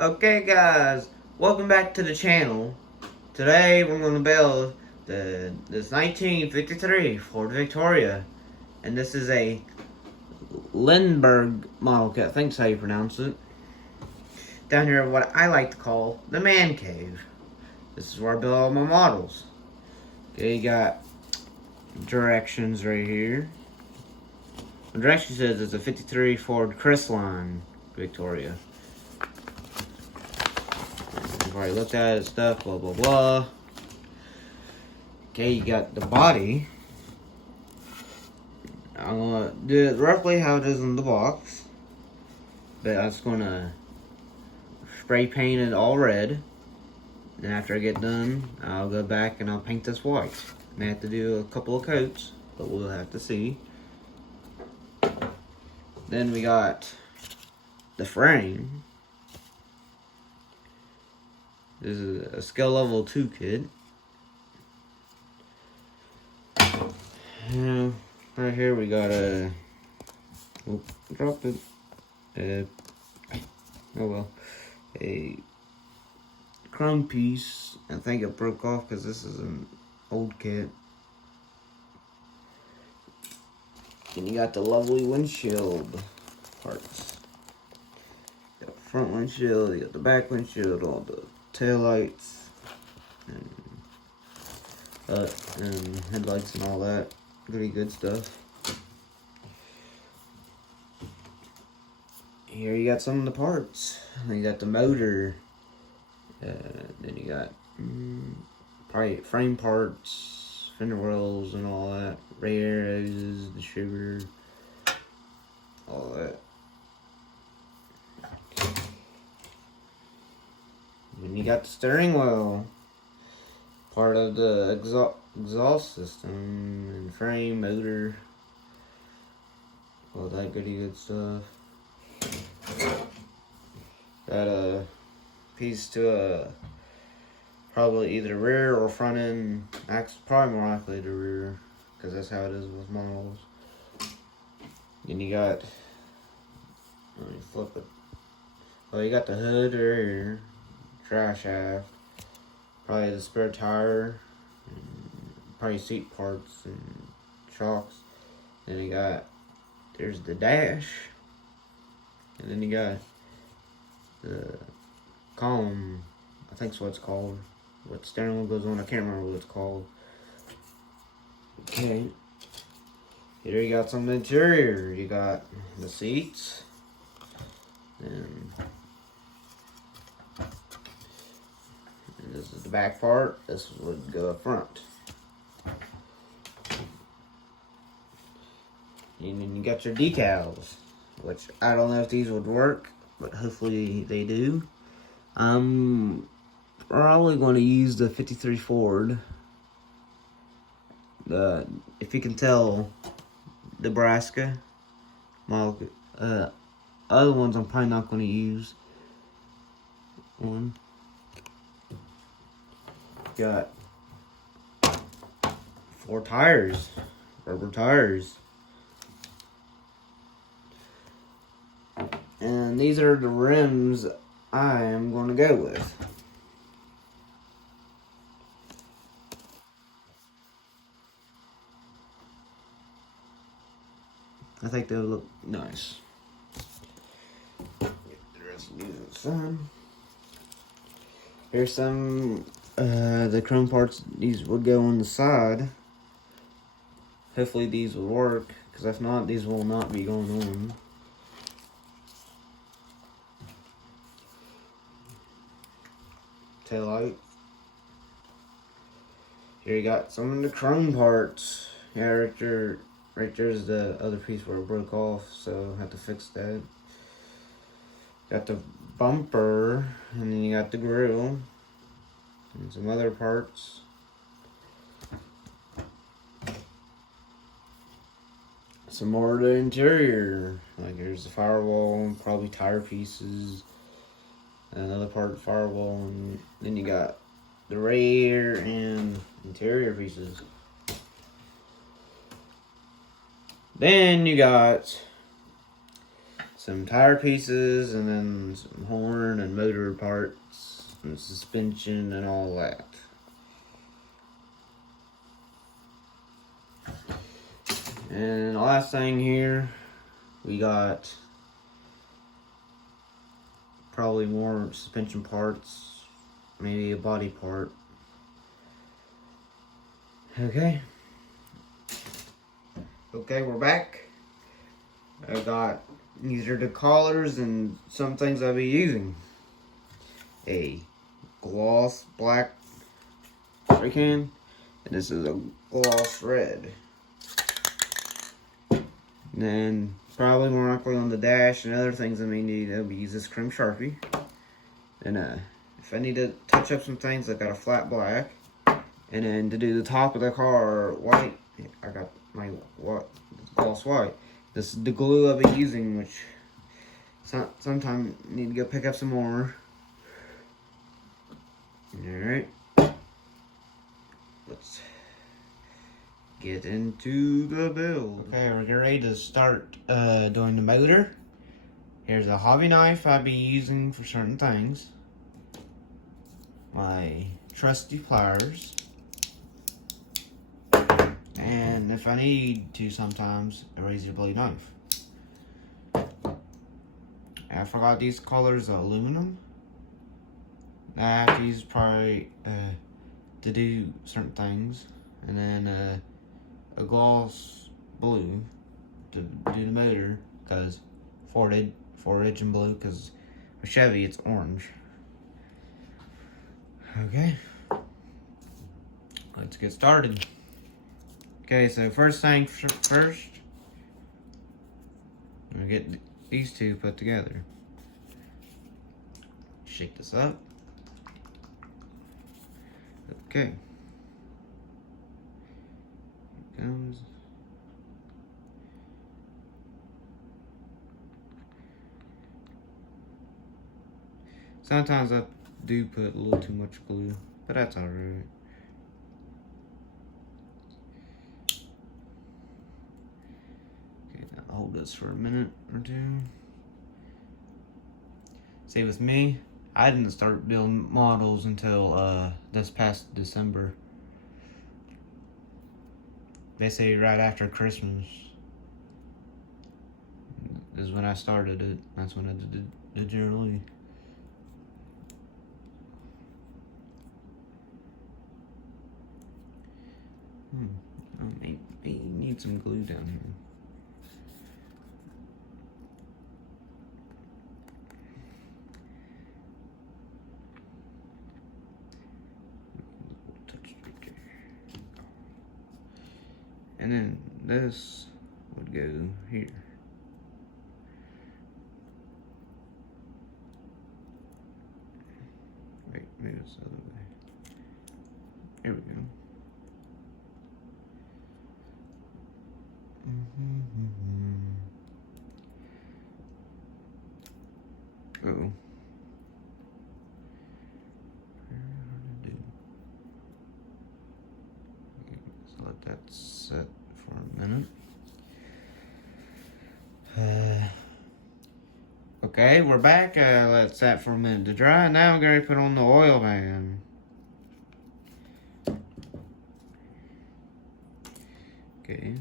Okay guys, welcome back to the channel. Today we're going to build this 1953 Ford Victoria. And this is a Lingberg model kit, I think that's how you pronounce it. Down here what I like to call the man cave. This is where I build all my models. Okay, you got directions right here. The direction says it's a 53 Ford Crestline Victoria. You've already looked at it, stuff, blah, blah, blah. Okay, you got the body. I'm gonna do it roughly how it is in the box. But I'm just gonna spray paint it all red. Then after I get done, I'll go back and I'll paint this white. May have to do a couple of coats, but we'll have to see. Then we got the frame. This is a scale level 2 kit. Right here we got a... Oh, dropped it. Oh well. A chrome piece. I think it broke off because this is an old kit. And you got the lovely windshield parts. You got the front windshield, you got the back windshield, all the tail lights, and headlights and all that. Pretty good stuff. Here you got some of the parts. You got the motor. Then you got probably frame parts, fender wells and all that. Rear hoses, the sugar, all that. Then you got the steering wheel. Part of the exhaust system and frame, motor, all that goody good stuff. Got a piece to a probably either rear or front end axle, probably more likely the rear, because that's how it is with models. Then you got, let me flip it. Well, you got the hood right here, dry shaft, probably the spare tire, probably seat parts and shocks. Then you got, there's the dash, and then you got the column, I think that's what it's called. What steering wheel goes on, I can't remember what it's called. Okay, here you got some interior. You got the seats, and this is the back part. This would go up front. And then you got your decals, which I don't know if these would work, but hopefully they do. I'm probably going to use the 53 Ford. If you can tell, Nebraska model. Other ones I'm probably not going to use. Got 4 tires, rubber tires. And these are the rims I am going to go with. I think they'll look nice. Get the rest of these inside. Here's some the chrome parts. These would go on the side. Hopefully these will work, because if not, these will not be going on. Tail light. Here you got some of the chrome parts. Yeah, right there's the other piece where it broke off, so I have to fix that. Got the bumper, and then you got the grill, and some other parts. Some more of the interior, like here's the firewall, probably tire pieces, another part of the firewall, and then you got the rear and interior pieces. Then you got some tire pieces, and then some horn and motor parts and suspension and all that. And the last thing here, we got probably more suspension parts, maybe a body part. Okay, we're back. I got, these are the collars and some things I'll be using. A gloss black spray can, and this is a gloss red. And then probably more likely on the dash and other things I may need, I'll be use this Chrome Sharpie. And if I need to touch up some things, I got a flat black. And then to do the top of the car white, I got my gloss white. This is the glue I'll be using, which sometime need to go pick up some more. Alright. Let's get into the build. Okay, we're getting ready to start doing the motor. Here's a hobby knife I'll be using for certain things. My trusty pliers. And if I need to sometimes, a razor blade knife. I forgot these colors are aluminum. I have to use probably to do certain things. And then a gloss blue to do the motor, because Ford engine blue, because with Chevy it's orange. Okay, let's get started. Okay, so first thing first, I'm gonna get these two put together. Shake this up. Okay. Here it comes. Sometimes I do put a little too much glue, but that's alright. Okay, now hold this for a minute or two. See, with me, I didn't start building models until this past December. They say right after Christmas is when I started it. That's when I did it generally. Oh, maybe need some glue down here. And then this would go here. Wait, maybe it's the other way. Here we go. Uh-oh. So let that set for a minute. Okay, we're back. Let it set for a minute to dry. Now I'm going to put on the oil pan. Okay.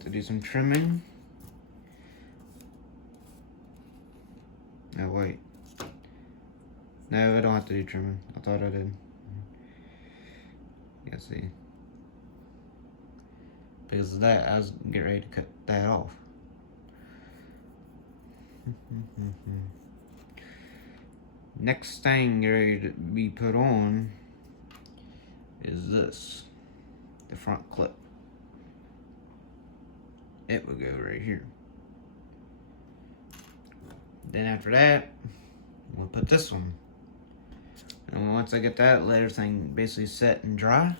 To do some trimming. No, wait. No, I don't have to do trimming. I thought I did. Yeah, see. Because of that, I was getting ready to cut that off. Next thing ready to be put on is this. The front clip. It will go right here. Then after that, we'll put this one. And once I get that, let everything basically set and dry,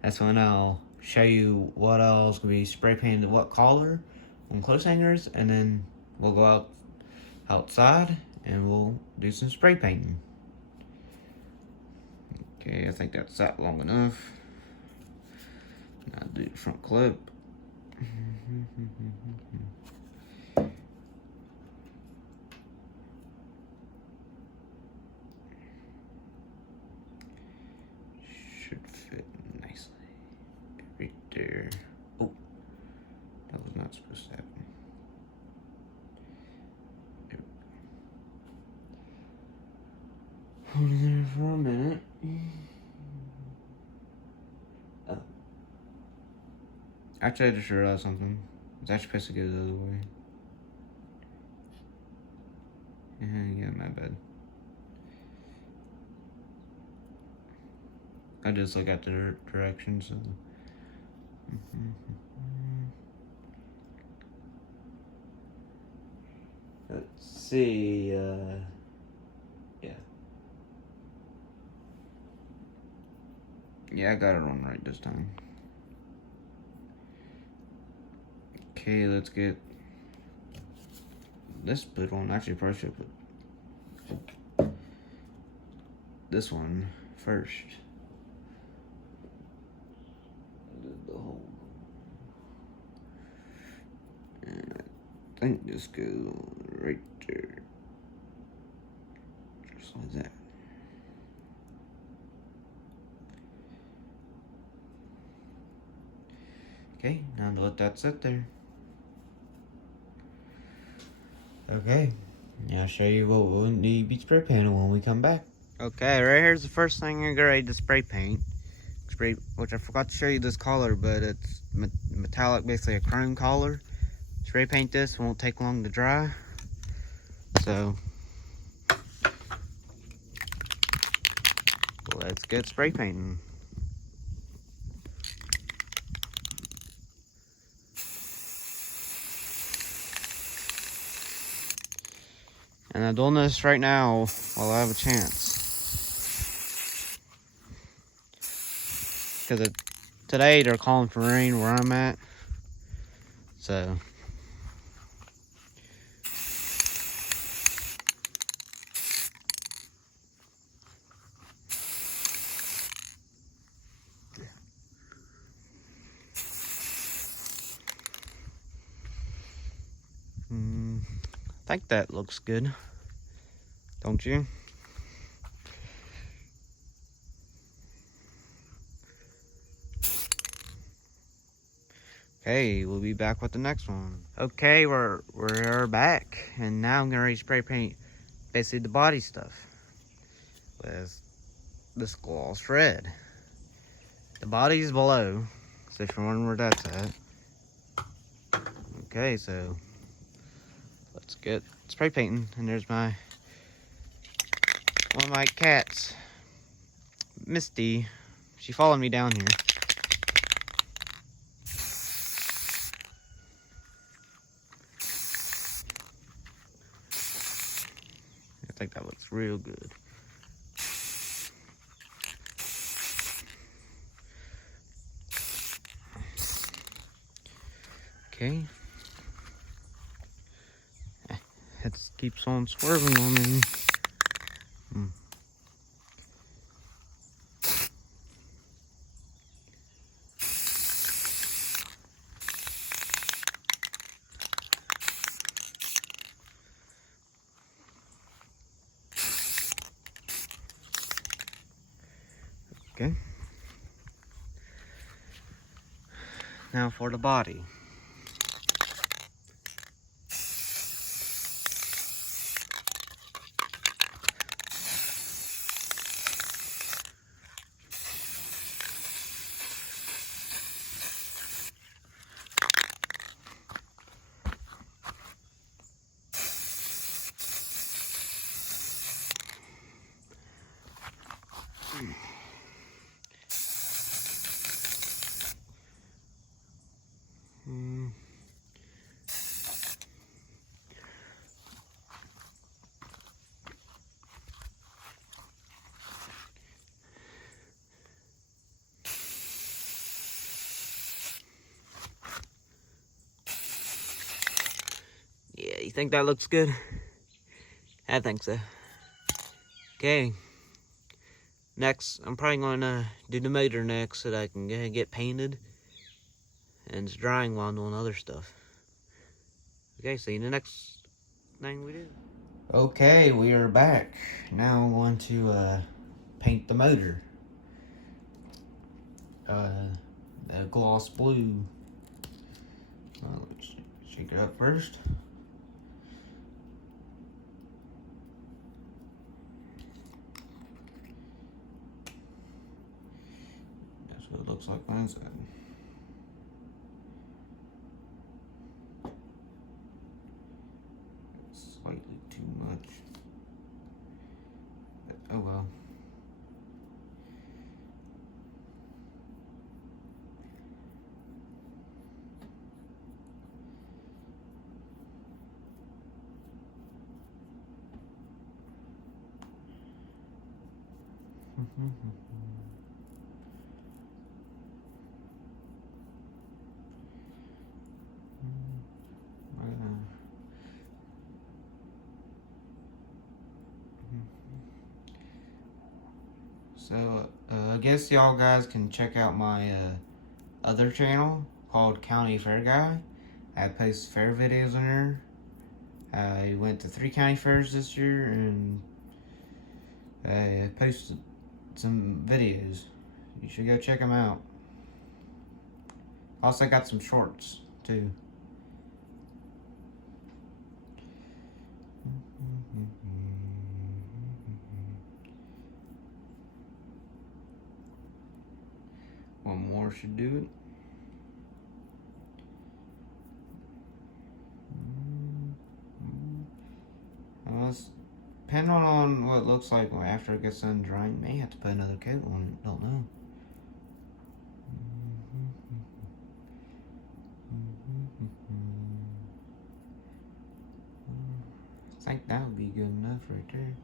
that's when I'll show you what else will be spray painted, what color on clothes hangers, and then we'll go outside and we'll do some spray painting. Okay, I think that's that long enough. I'll do the front clip. should fit nicely. Right there. Oh, that was not supposed to happen. There we go. Hold it there for a minute. Oh. Actually, I just realized something. It's actually supposed to go the other way. Yeah, my bad. I just look at the directions. So. Let's see. Yeah. Yeah, I got it on right this time. Okay, let's get this split on. Actually, probably should put this one first. The hole. And I think this goes right there. Just like that. Okay, now let that sit there. Okay, now I'll show you what we'll need to be spray painted when we come back. Okay, right here's the first thing I get ready to spray paint. Which I forgot to show you this color, but it's metallic, basically a chrome color. Spray paint this, won't take long to dry. So, let's get spray painting. And I'm doing this right now while I have a chance. Because today they're calling for rain where I'm at. So. I think that looks good, don't you? Okay, we'll be back with the next one. Okay, we're back, and now I'm gonna ready to spray paint basically the body stuff with this gloss red. The body's below, so if you're wondering where that's at. Okay, so let's get spray painting, and there's one of my cats, Misty. She followed me down here. I think that looks real good. Okay. It keeps on swerving on me. Okay. Now for the body. Yeah, you think that looks good? I think so. Okay. Next, I'm probably going to do the motor next so that I can get painted. And it's drying while I'm doing other stuff. Okay, see you in the next thing we do. Okay, we are back. Now I'm going to paint the motor. the gloss blue. Let's shake it up first. That's what it looks like on the inside. Slightly too much, but oh well. So, I guess y'all guys can check out my other channel called County Fair Guy. I post fair videos on there. I went to 3 county fairs this year and I posted some videos. You should go check them out. Also, I got some shorts too. One more should do it. Depending on what it looks like after it gets done drying, may have to put another coat on it. Don't know. I think that would be good enough right there.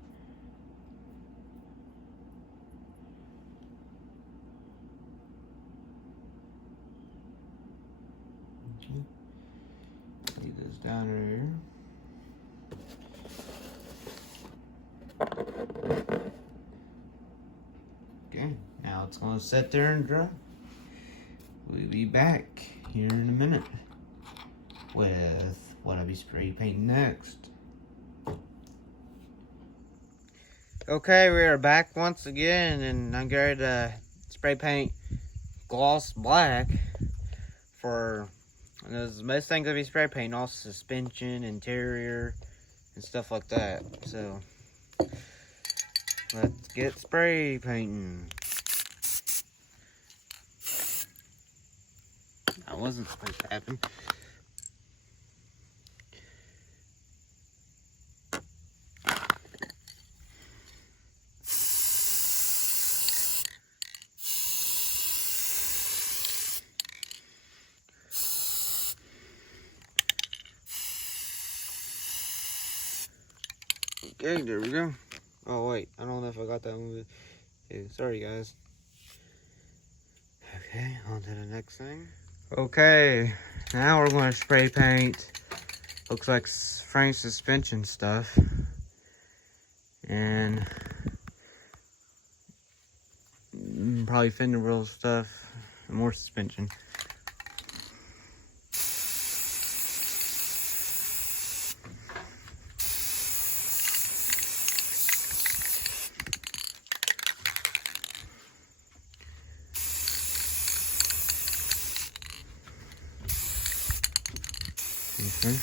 Okay. Lay this down right here. Okay, now it's gonna sit there and dry. We'll be back here in a minute with what I'll be spray painting next. Okay, we are back once again, and I'm going to spray paint gloss black for most things I'll be spray painting, also suspension, interior, and stuff like that. So let's get spray painting. That wasn't supposed to happen. Okay, there we go. Oh wait, I don't know if I got that one. Yeah, sorry guys. Okay, on to the next thing. Okay, now we're going to spray paint. Looks like frame suspension stuff. And probably fender wheel stuff. More suspension. Okay.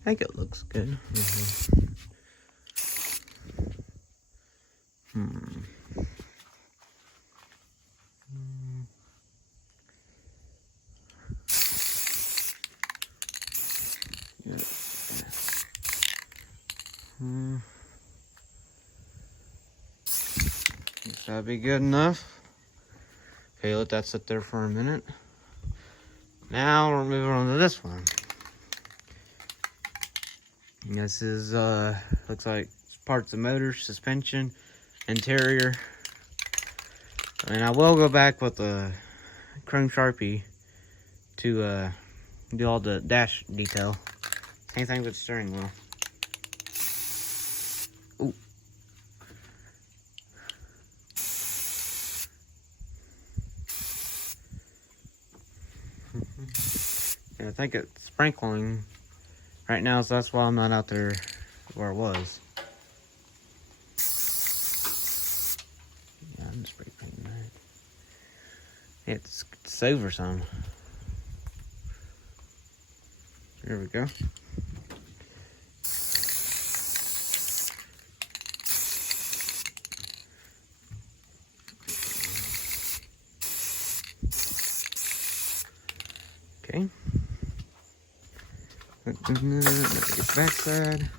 I think it looks good. Guess that'd be good enough. Okay, let that sit there for a minute. Now we're moving on to this one. And this is looks like parts of motor, suspension, interior. And I will go back with the chrome Sharpie to do all the dash detail. Same thing with the steering wheel. Yeah, I think it's sprinkling right now, so that's why I'm not out there where it was. Yeah, I'm spray painting that. It's over some. There we go. Okay. Get the back side.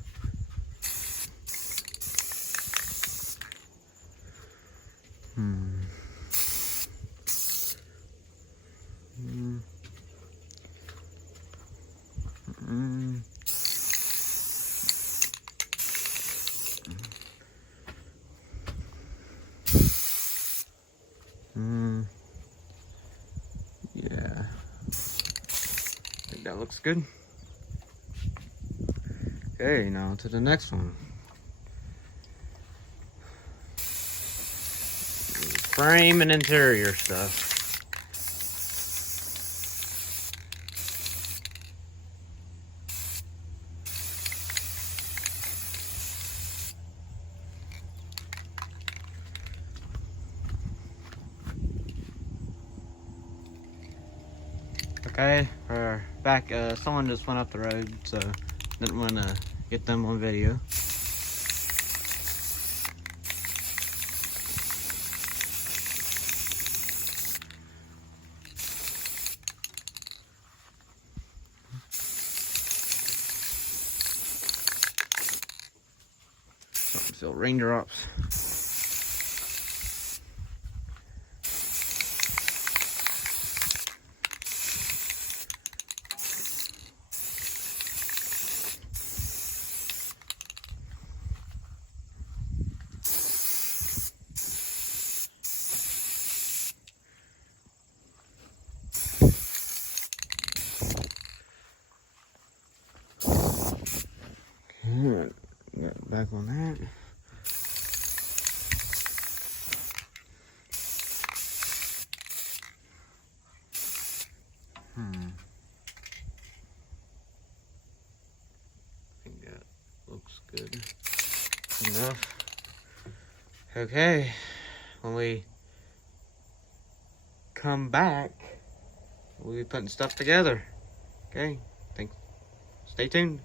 Yeah. I think that looks good. Okay, now to the next one. Frame and interior stuff. Okay, we're back. Someone just went up the road, so didn't want to get them on video. Still raindrops. Got back on that. I think that looks good enough. Okay, when we come back, we'll be putting stuff together. Okay, thanks. Stay tuned.